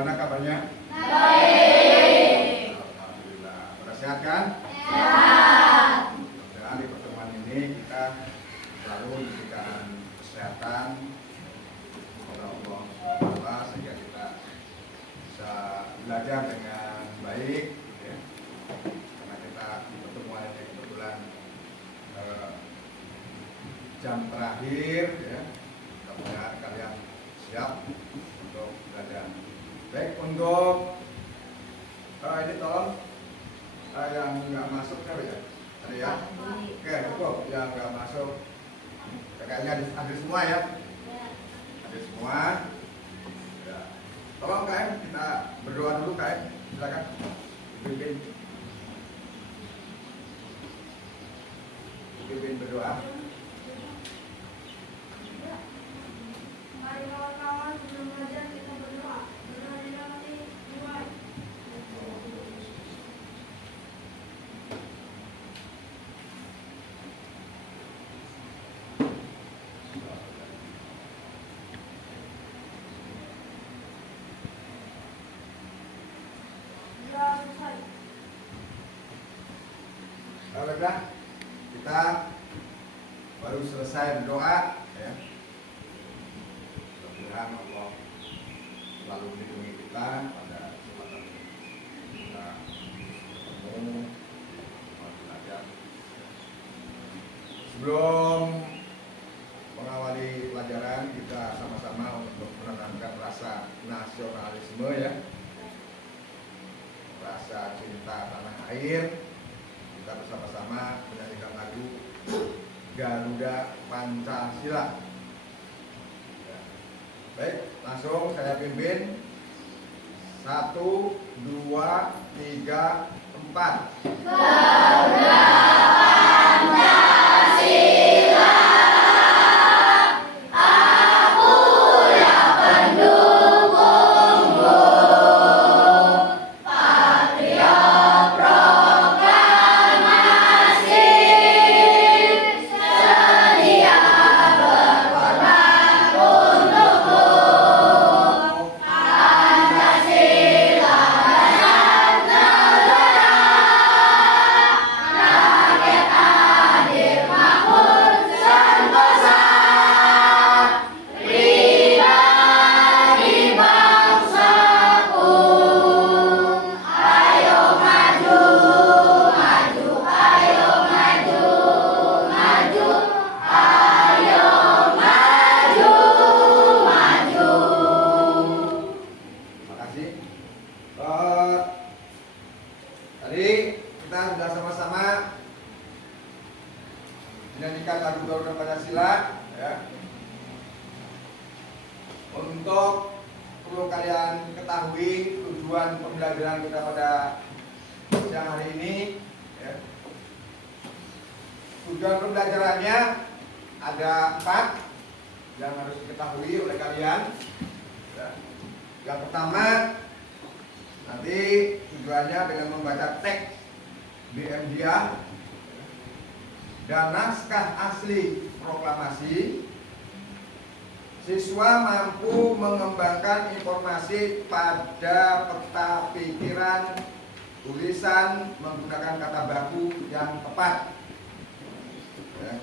Bagaimana kabarnya? Baik. Alhamdulillah. Pada sehat kan? Sehat. Dan di pertemuan ini kita selalu diberikan kesehatan oleh Allah SWT sehingga kita bisa belajar dengan baik, ya. Karena kita di pertemuan ini kebetulan jam terakhir, ya. Mudah-mudahan kalian siap untuk belajar. Baik, untuk ini tolong yang nggak masuk siapa ya? Ada ya? Oke, cukup. Yang nggak masuk kayaknya hadir semua ya? Hadir semua. Ya. Tolong KM, kita berdoa dulu KM. Silakan. Pimpin berdoa. Mari kawan-kawan sebelum belajar kita berdoa. Berdoa dinamati dimulai. Ya, selesai. Baiklah, kita baru selesai berdoa, ya. Mudah-mudahan Allah selalu melindungi kita pada kesempatan ini. Kita ketemu, belajar. Sebelum mengawali pelajaran, kita sama-sama untuk menanamkan rasa nasionalisme, ya, rasa cinta tanah air. Kita bersama-sama menyanyikan lagu Garuda Pancasila. Ya. Baik, langsung saya pimpin. 1, 2, 3, 4. Garuda Pancasila, aku yang pendukungmu, patriot proklamasi, sedia berkorban untukmu. Pancasila dan negara, rakyat adil makmur sentosa, pribadi bangsaku. Ayo maju, maju, ayo maju, maju, ayo maju, maju. Terima kasih. Tadi kita sudah sama-sama menyanyikan lagu Garuda Pancasila, ya. Untuk perlu kalian ketahui tujuan pembelajaran kita pada siang hari ini, ya. Tujuan pembelajarannya ada 4 yang harus diketahui oleh kalian, ya. Yang pertama, nanti tujuannya dengan membaca teks BMDIA dan naskah asli proklamasi, siswa mampu mengembangkan informasi pada peta pikiran, tulisan menggunakan kata baku yang tepat. Ya.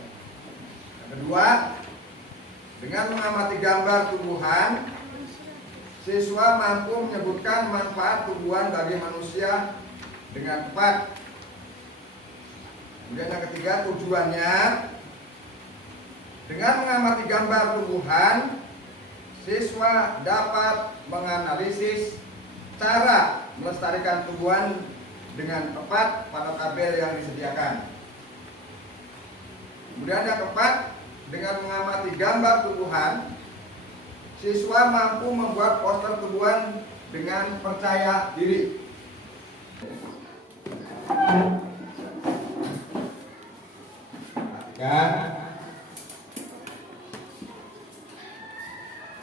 Yang kedua, dengan mengamati gambar tumbuhan, siswa mampu menyebutkan manfaat tumbuhan bagi manusia dengan tepat. Kemudian yang ketiga, tujuannya dengan mengamati gambar tumbuhan, siswa dapat menganalisis cara melestarikan tumbuhan dengan tepat pada tabel yang disediakan. Kemudian yang keempat, dengan mengamati gambar tumbuhan, siswa mampu membuat poster tumbuhan dengan percaya diri. Perhatikan.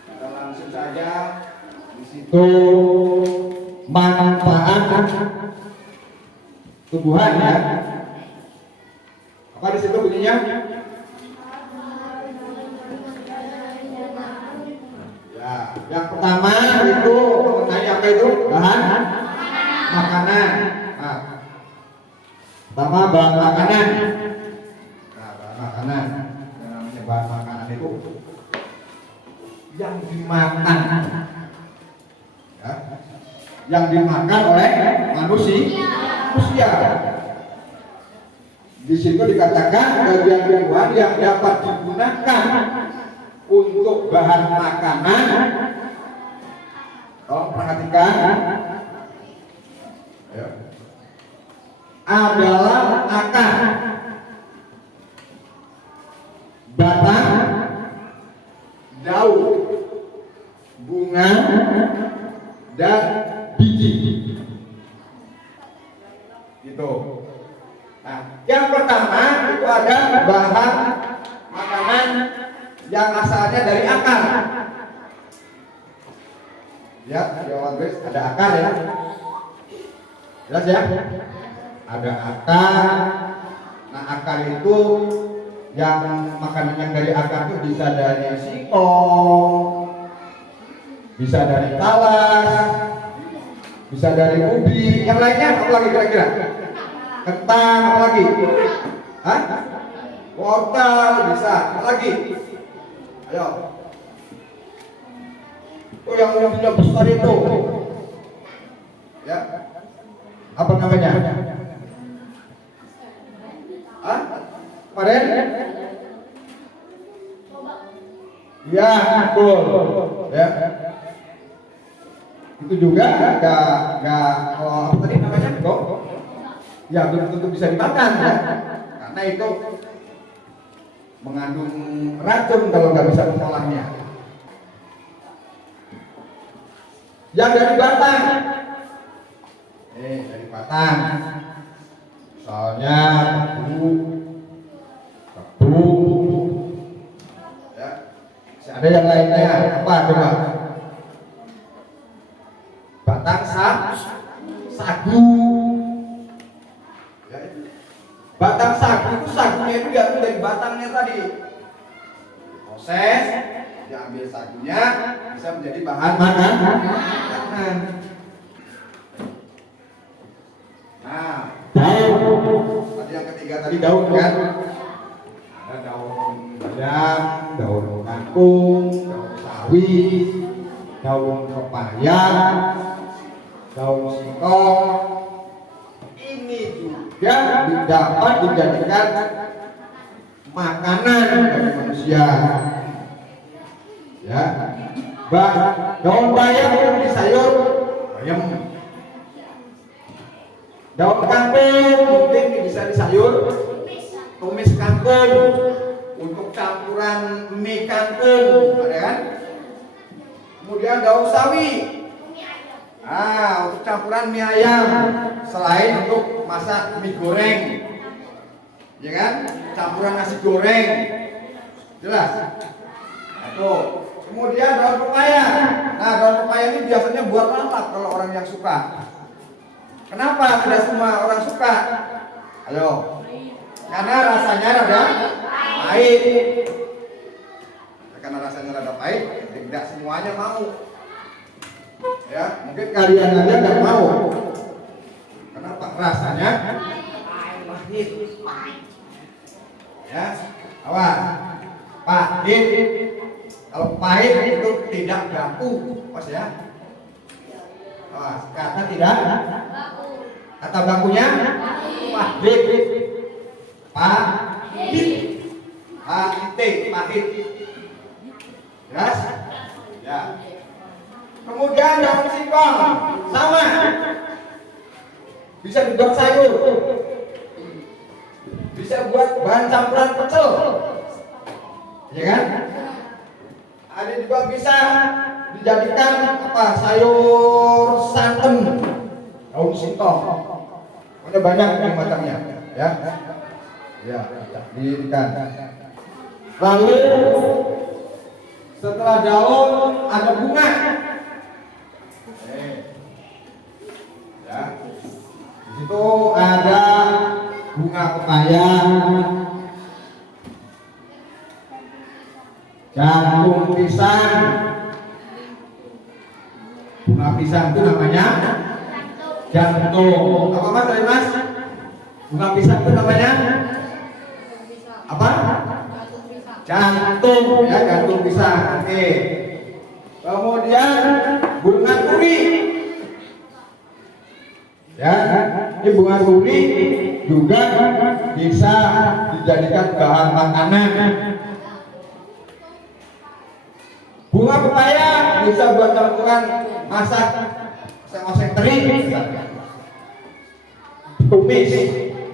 Kita langsung saja di situ manfaat tumbuhan, ya. Apa di situ bunyinya? Ya, yang pertama itu mengenai apa makanan. Nah, pertama bahan makanan. Nah, bahan makanan. Yang namanya bahan makanan itu yang dimakan, ya, yang dimakan oleh manusia. Di situ dikatakan bagian kedua yang dapat digunakan untuk bahan makanan. Tolong perhatikan, ya, adalah akar, batang, daun, bunga, dan biji. Gitu. Nah, yang pertama itu ada bahan makanan yang asalnya dari akar. Ya, jawab guys, ada akar ya. Jelas ya? Ada akar. Nah, akar itu yang makanan yang dari akar itu bisa dari singkong, bisa dari talas, bisa dari ubi. Yang lainnya apa lagi kira-kira? Kentang, apa lagi? Hah? Wortel bisa. Apa lagi? Ayo. Oh, yang tidak besar itu. Ya. Apa namanya? Hah? Kemarin? Ya, betul. Ya. Itu juga enggak apa tadi namanya? Kok? Ya, belum tentu bisa dimakan ya. Karena itu mengandung racun kalau nggak bisa mengolahnya. Yang dari batang. Dari batang. Soalnya tebu, ya. Ada yang lainnya apa coba? Batang sagu. Ya. Batang sagu itu sagunya itu diambil dari batangnya tadi. Proses, diambil sagunya bisa menjadi bahan makanan. Nah, daun. Tadi yang ketiga tadi daun kan? Ada daun bayam, daun kangkung, daun sawi, daun pepaya, daun singkong. Ini juga dapat dijadikan makanan bagi manusia. Ya, daun bayam di sayur bayam. Daun kangkung mungkin bisa di sayur tumis kangkung untuk campuran mie kangkung, ada kan? Kemudian daun sawi, untuk campuran mie ayam, selain untuk masak mie goreng, ya kan? Campuran nasi goreng, jelas. Tuh. Kemudian daun pepaya. Nah, daun pepaya ini biasanya buat lalap kalau orang yang suka. Kenapa tidak semua orang suka? Ayo. Karena rasanya rada pahit. Karena rasanya rada pahit, tidak semuanya mau. Ya, mungkin kalian aja nggak mau. Kenapa? Rasanya pahit. Ya, awas. Pahit. Kalau pahit itu tidak baku, pas ya. Kata tidak. Kata bakunya pahit. Pahit. Jelas? Ya. Kemudian daun singkong sama. Bisa dibuat sayur. Bisa buat bahan campuran pecel. Ya kan? Ada juga bisa dijadikan sayur santan, daun singkong. Ada banyak macamnya, ya. Ya, dijadikan. Lalu setelah daun ada bunga. Ya. Di situ ada bunga pepaya, jantung pisang. Bunga pisang itu namanya Jantung. Apa mas tadi mas? Bunga pisang itu namanya apa? Jantung ya, jantung pisang. Oke. Kemudian bunga turi. Ya, ini bunga turi juga bisa dijadikan bahan makanan. Bunga pepaya bisa buat campuran masak oseng-oseng teri, tumis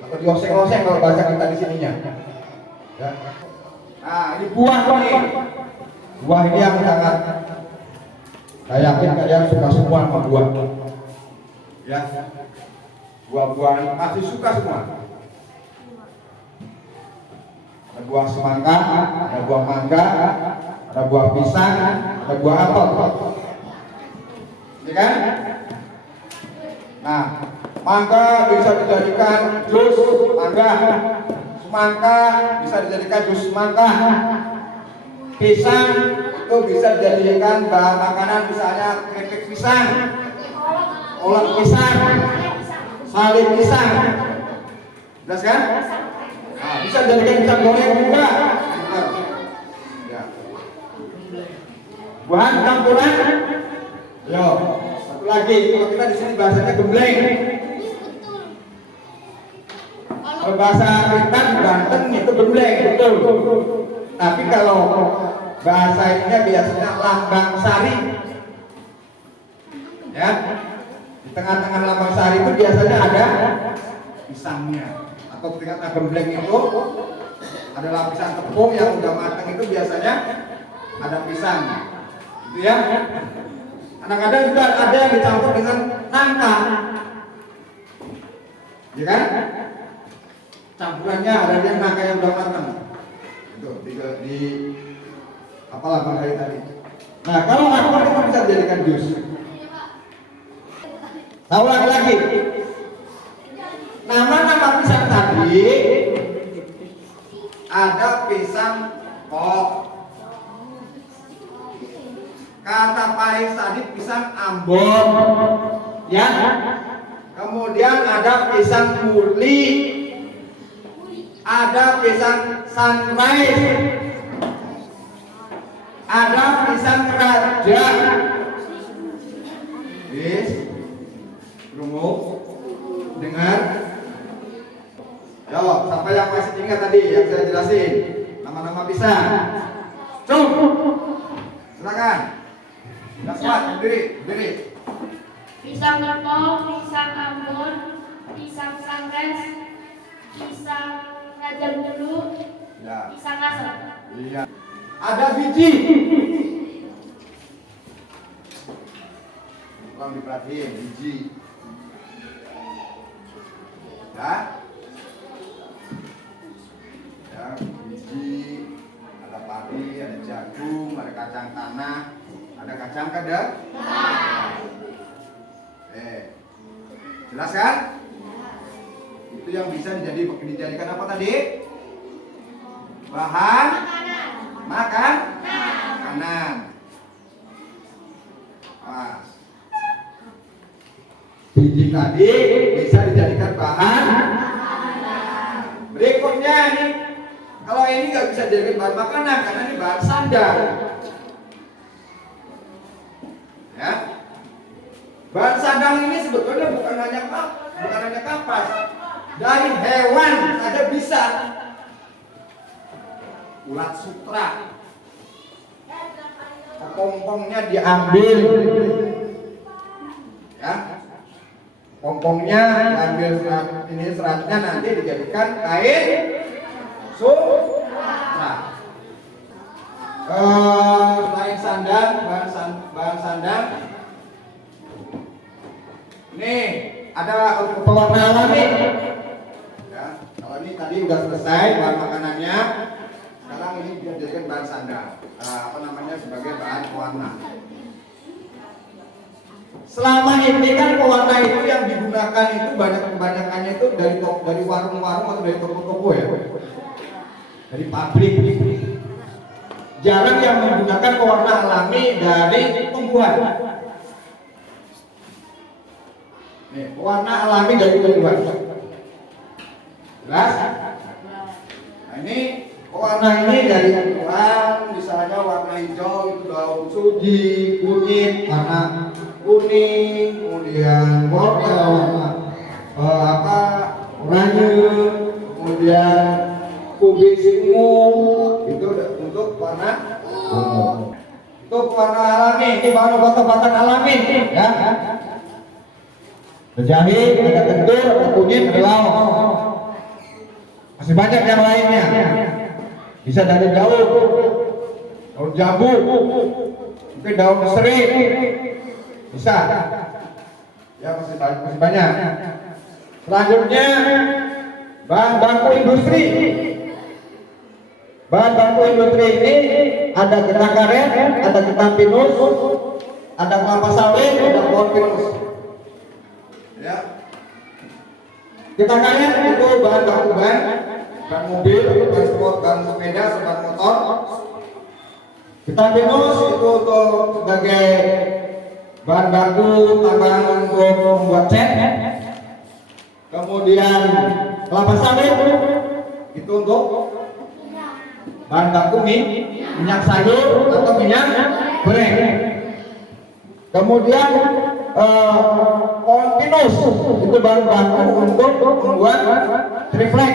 atau dioseng-oseng kalau bahasa kita di sininya. Ya. Nah, ini buah nih. Buah ini yang sangat, saya yakin kalian suka semua sama buah. Ya, buah-buahan masih suka semua. Ada buah semangka, ada buah mangga, ada buah pisang, ada buah apel. Ya kan? Nah, mangga bisa dijadikan jus mangga, semangka bisa dijadikan jus semangka, pisang itu bisa dijadikan bahan makanan, misalnya keripik pisang, kolak pisang, salib pisang. Jelas kan? Nah, bisa dijadikan pisang goreng juga. Ya. Bahan campuran. Yo, satu lagi, kalau kita di sini bahasanya gembleng. Kalau bahasa kita di Banten itu gembleng, betul. Tapi kalau bahasa ininya biasanya lambang sari. Ya, di tengah-tengah lambang sari itu biasanya ada pisangnya. Atau tingkat gembleng itu ada lapisan tepung yang udah matang, itu biasanya ada pisang. Gitu ya. Kadang-kadang juga ada yang dicampur dengan nangka, ya kan? Campurannya ada yang nangka yang udah matang. Itu di apalah bangkai tadi. Nah, kalau apel itu bisa dijadikan jus. Tahu lagi. Nama-nama pisang tadi ada pisang kok. Kata Paris tadi pisang Ambon, ya. Kemudian ada pisang murli, ada pisang sunrise, ada pisang raja. Yes, rungu, dengar. Yo, sampai yang masih ingat tadi yang saya jelasin nama-nama pisang. Silakan. Dasar, berdiri. Pisang Gentong, pisang Ambon, pisang Sangres, pisang Raja Bulu, Ya. pisang asam. Iya. Ada biji. Tolong diperhatiin, biji. Ya. Ya, biji. Ada padi, ada jagung, ada kacang tanah, ada kacang kada. Jelas kan? Itu yang bisa dijadikan apa tadi? Bahan makanan. Nah, biji tadi bisa dijadikan bahan. Berikutnya nih, kalau ini nggak bisa dijadikan bahan makanan karena ini bahan sandar. Ya, bahan sandang ini sebetulnya bukan hanya kapas, dari hewan saja bisa. Ulat sutra, pompongnya diambil, ya, pompongnya diambil seratnya nanti dijadikan kain sutra. Selain sandang, bahan sandang. Nih, ada pewarna alami. Ya, kalau ini tadi udah selesai bahan makanannya. Sekarang ini bisa dijadikan bahan sandang. Sebagai bahan pewarna. Selama ini kan pewarna itu yang digunakan itu kebanyakannya itu dari warung-warung atau dari toko-toko ya. Dari pabrik. Jarang yang menggunakan pewarna alami dari tumbuhan. Nih, pewarna alami dari tumbuhan. Jelas? Nah, ini pewarna ini dari tumbuhan, misalnya warna hijau itu daun suji, kunyit, warna kuning, kemudian wortel, oranye, kemudian kubis ungu, itu untuk warna ungu. Itu warna alami, ini baru obat-obatan alami, ya. Ada jahe, ada kendur, ada kunyit, ada laos. Masih banyak yang lainnya. Bisa dari daun jambu, mungkin daun serai, bisa. Ya masih banyak. Selanjutnya bahan baku industri. Bahan baku industri ini ada getah karet, ada getah pinus, ada kelapa sawit, ada pohon pinus. Ya. Getah karet itu bahan baku ban mobil, transport, ban sepeda, ban motor. Getah pinus itu untuk sebagai bahan baku tambahan untuk membuat cat. Kemudian kelapa sawit itu untuk bahan baku minyak sayur atau minyak goreng. Kemudian pohon pinus itu bahan baku untuk membuat triplek.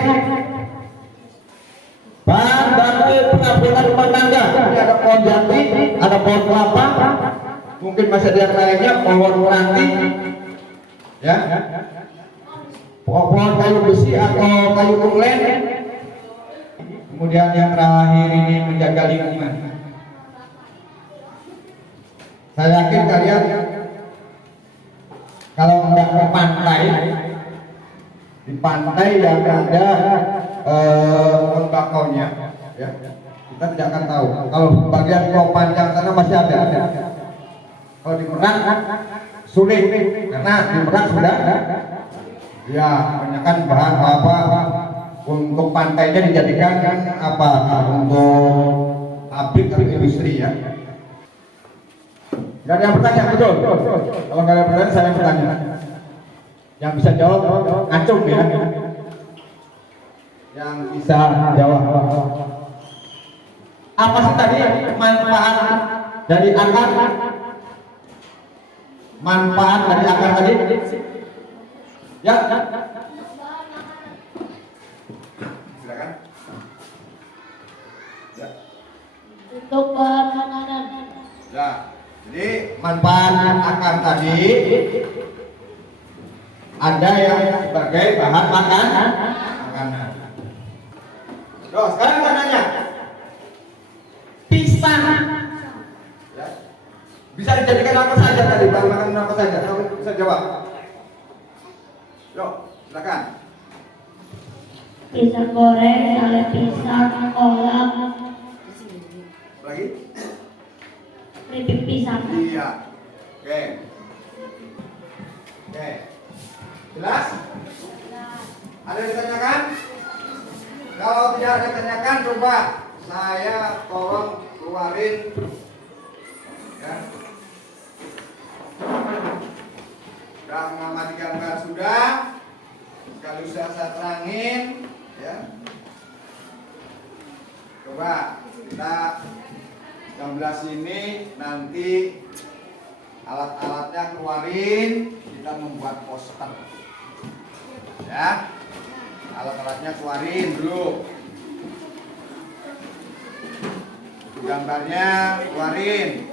Bahan baku perabotan rumah tangga, ini ada pohon jati, ada pohon kelapa, mungkin masih ada yang lainnya, pohon ranting, ya, pohon kayu besi atau kayu kumlen. Kemudian yang terakhir ini menjaga lingkungan. Saya yakin kalian kalau nggak ke pantai, di pantai yang ada pohon bakaunya, ya, kita tidak akan tahu. Kalau bagian Pulau Panjang sana masih ada. Kalau di Merak sulit karena di Merak sudah, ya, kebanyakan bahan apa untuk pantainya dijadikan apa untuk pabrik atau industri, ya. Gak ada yang bertanya, betul? Kalau nggak ada yang bertanya, saya yang bertanya. Yang bisa jawab ngacung, ya. Yang bisa jawab. Apa sih tadi manfaat dari akar? Manfaat dari akar tadi? Ya. Silakan. Ya. Untuk bahan makanan. Ya. Jadi manfaat akar tadi ada yang sebagai bahan makanan. Loh, sekarang saya nanya, pisang, ya, bisa dijadikan apa saja tadi, bahan makanan apa saja? Kamu bisa jawab. Yuk, silakan. Pisang goreng, sate pisang, kolak, Lagi? keripik pisang. Iya. Oke. Jelas? Ada yang ditanyakan? Kalau tidak ada ditanyakan, coba saya tolong keluarin, ya. Sudah mengamati gambar sudah, sekali sudah saya terangin, ya. Coba kita 16 ini nanti alat-alatnya keluarin, kita membuat poster, ya. Alat-alatnya keluarin dulu, gambarnya keluarin.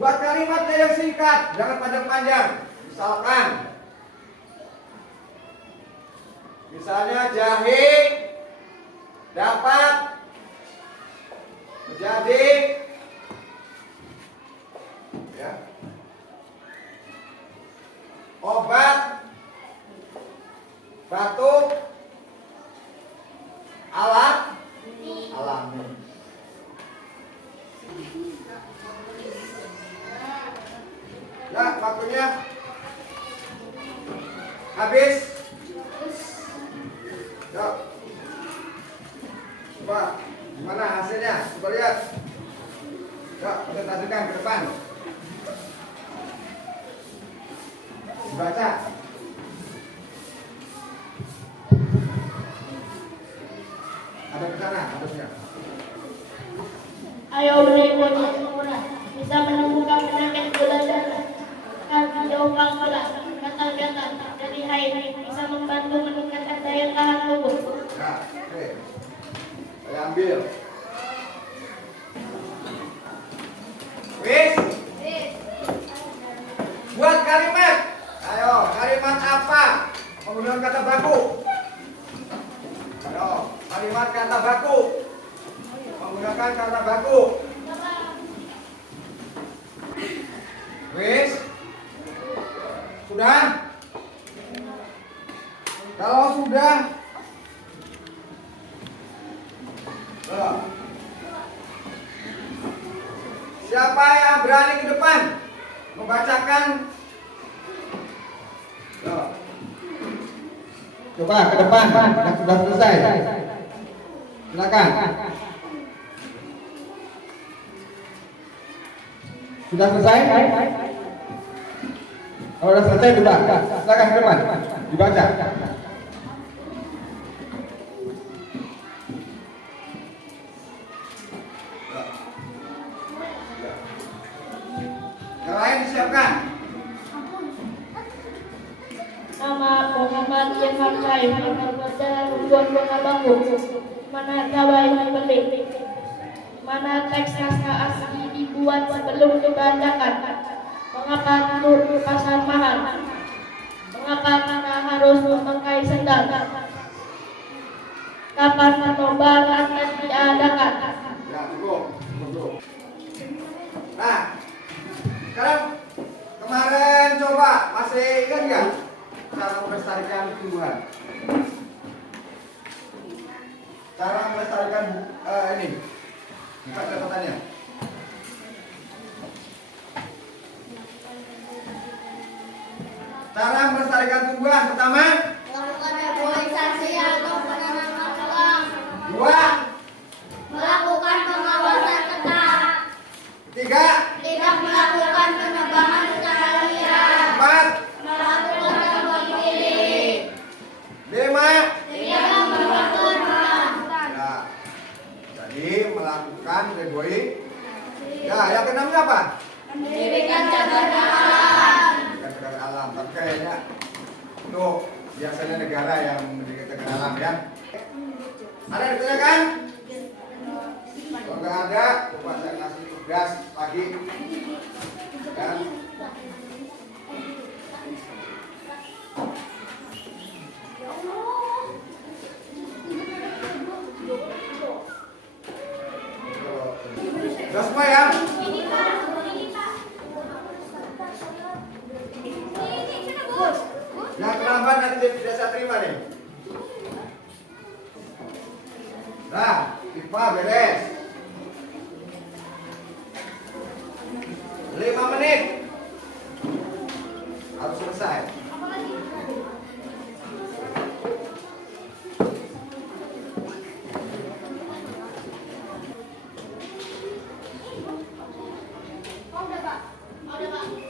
Buat kalimatnya yang singkat, jangan panjang-panjang. Misalnya jahe dapat menjadi, ya, obat batuk alat alami. Ya, waktunya habis. Yuk. Coba gimana hasilnya? Coba lihat. Yuk, presentasikan ke depan. Dibaca. Ada ke sana harusnya. Ayo berikut murah bisa menemukan penyakit gula darah, kardiopal berat, gatal-gatal, dari haid, bisa membantu meningkatkan daya tahan tubuh. Nah, oke. Saya ambil. Wis. Buat kalimat. Ayo, kalimat apa? Menggunakan kata baku. Ayo, kalimat kata baku. Menggunakan kata baku. Wis. Sudah? Kalau sudah, loh. Siapa yang berani ke depan membacakan? Loh. Coba ke depan yang sudah selesai. Silakan. Sudah selesai? Kalau sudah selesai coba. Silakan ke depan. Dibaca. Yang lain disiapkan. Nama Muhammad Irfan Syah, bekerja membuat bunga bambu. Mana gawai beli? Mana teks naskah asli dibuat sebelum dibacakan? Mengapa nur pasar mahal? Mengapa kita harus memakai sendal? Kapan perlombaan akan diadakan? Ya, cukup. Cukup. Nah, sekarang kemarin coba masih ingat nggak cara melestarikan tumbuhan? Cara melestarikan ini, buka catatannya. Cara melestarikan tumbuhan pertama, Melakukan reboisasi atau penanaman ulang. dua, Melakukan pengawasan ketat. tiga, Tidak melakukan penebangan secara liar. empat, Melakukan tebang pilih. lima. Tidak membangun rumah. Nah, jadi melakukan redoi. Ya, yang keenamnya apa? Mendirikan cagar alam. Cagar alam. Tapi kayaknya itu biasanya negara yang mendirikan cagar alam ya. Ada yang ditanyakan? Kalau nggak ada, coba saya kasih tugas lagi. Ya. Sudah semua ya? Yang terlambat nanti tidak saya terima nih. Nah, IPA beres. 5 menit harus selesai.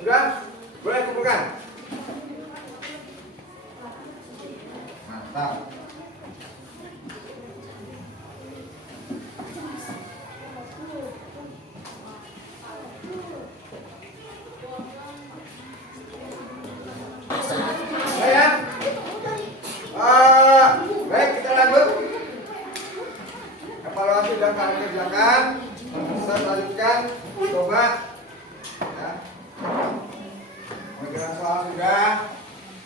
Sudah? Boleh kumpulkan? Mantap. Ya. Baik, kita lanjut. Evaluasi dan kami kerjakan. Kita lanjutkan. Coba. Ya. Pengerjaan soal sudah.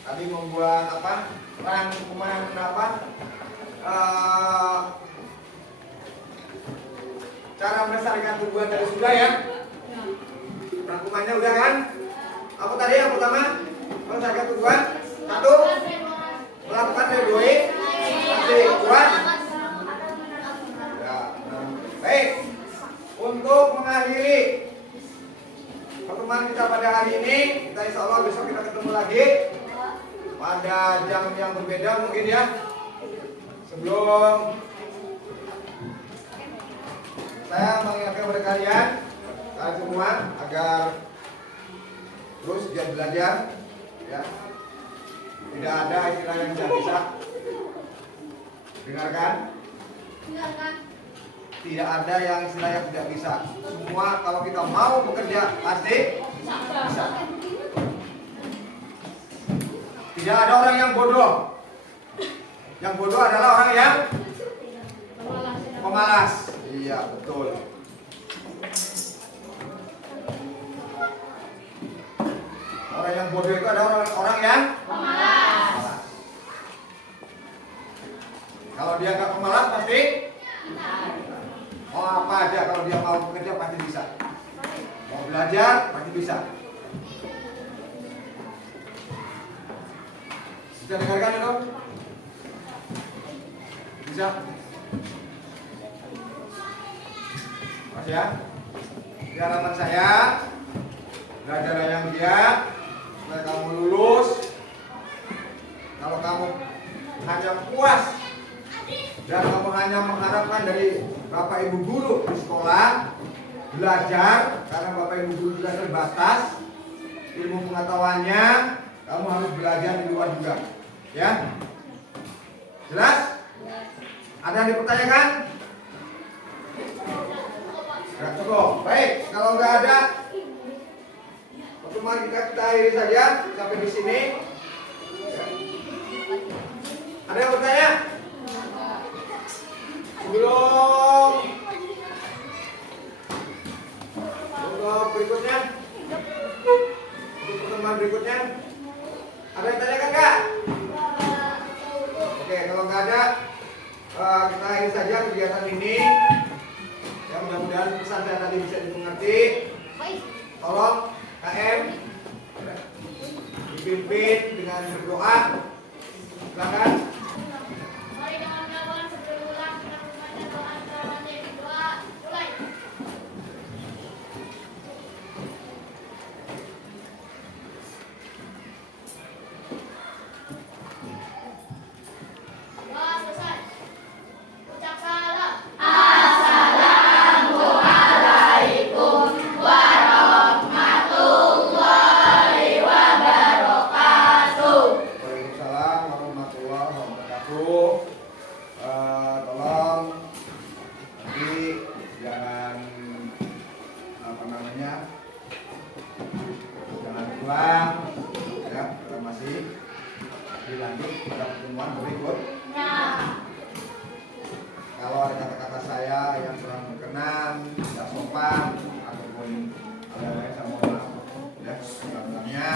Tadi membuat apa? Rangkuman apa? Cara melestarikan tumbuhan dari sudah ya. Rangkumannya udah kan? Apa tadi yang pertama? Melestarikan tumbuhan. Satu, melakukan redoi. Dua. Ya. Baik. Untuk mengakhiri pertemuan kita pada hari ini, kita insya Allah besok kita ketemu lagi pada jam yang berbeda mungkin ya. Sebelum saya mengingatkan kepada kalian semua agar terus giat belajar, ya. Tidak ada istilah yang tidak bisa. Dengarkan. Tidak ada yang istilah yang tidak bisa. Semua kalau kita mau bekerja pasti bisa. Tidak ada orang yang bodoh. Yang bodoh adalah orang yang pemalas. Iya, betul. Orang yang bodoh itu adalah orang yang pemalas. Kalau dia nggak pemalas pasti mau apa aja, kalau dia mau bekerja pasti bisa. Mau belajar pasti bisa. Bisa dengarkan itu? Bisa? Mas ya? Di harapan saya, belajarlah yang giat supaya kamu lulus. Kalau kamu hanya puas dan kamu hanya mengharapkan dari Bapak Ibu guru di sekolah belajar, karena Bapak Ibu guru juga terbatas ilmu pengetahuannya, kamu harus belajar di luar juga, ya? Jelas? Ada yang dipertanyakan? Nggak cukup. Baik, kalau nggak ada, pertemuan kita akhiri saja sampai di sini. Ya. Ada yang bertanya? Belum. Untuk berikutnya, untuk pertemuan berikutnya, ada yang tanyakan nggak? Oke, kalau nggak ada, kita akhiri saja kegiatan ini. Ya, mudah-mudahan pesan saya tadi bisa dimengerti. Tolong KM dipimpin dengan berdoa. Silakan. Mari kawan-kawan sebelum pulang kita membaca doa selanjutnya. Doa mulai. Doa selesai. Ucap salam. Waalaikumsalam warahmatullahi wabarakatuh. Tolong nanti jangan jangan pulang, ya, kita masih dilanjut pada pertemuan berikutnya. Kalau ada kata-kata saya yang kurang berkenan, tidak sopan, ataupun ada yang saya mohon maaf, ya, sebenarnya.